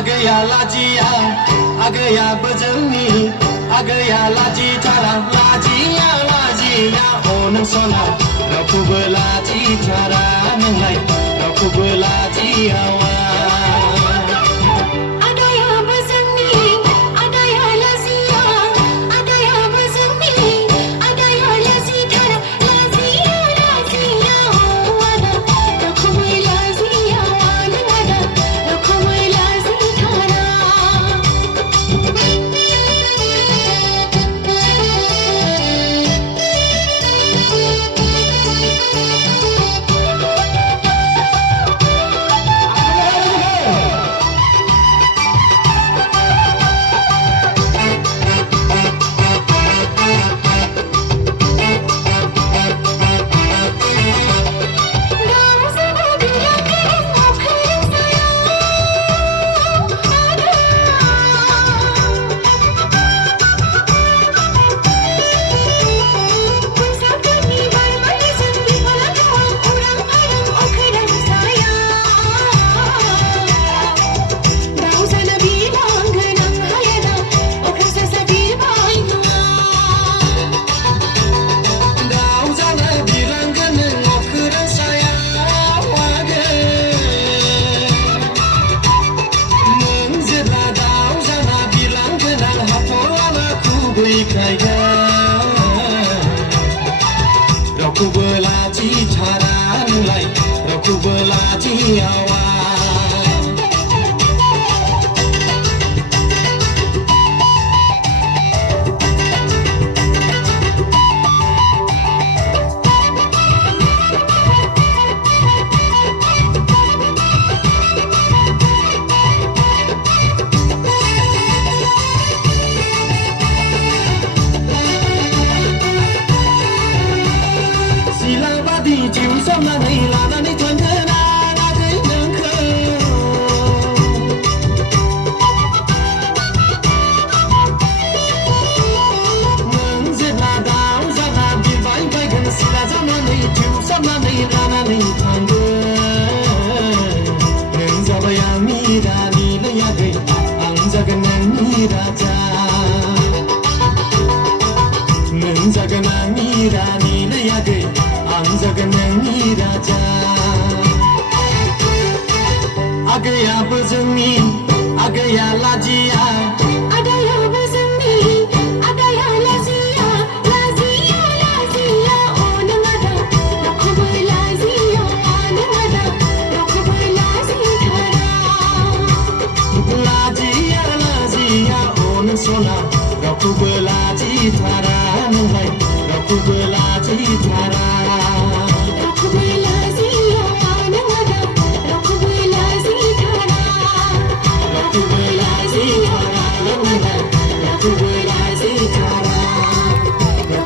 आगैया लाजिया आगैया बोजोंनि आगैया लाजिथारा लाजिया लाजिया नों सना रावखौबो लाजिथारा नोंलाय रावखौबो लाजियावा रावखौबो लाजिथारा नोंलाय रावखौबो लाजियावा जिउ सामनानै लानानै थांगोन आगै नोंखौ नों जेब्ला दाउ जाना बिरबाय बायगोन सिला जानानै जिउ सामनानै लानानै थांगोन नों जाबाय आंनि रानिलै आगै आं जागोन नोंनि राजा नों जागोन आंनि रानिलै आगै आं जागोन नोंनि राजा आगैयाबो जोंनि आगैया लाजिया आदायाबो जोंनि आदाया लाजिया लाजिया लाजिया नों आदा रावखौबो लाजिया नों आदा रावखौबो लाजिथारा लाजिया लाजिया नों सना रावखौबो लाजिथारा नोंलाय रावखौबो लाजिथारा रावखौबो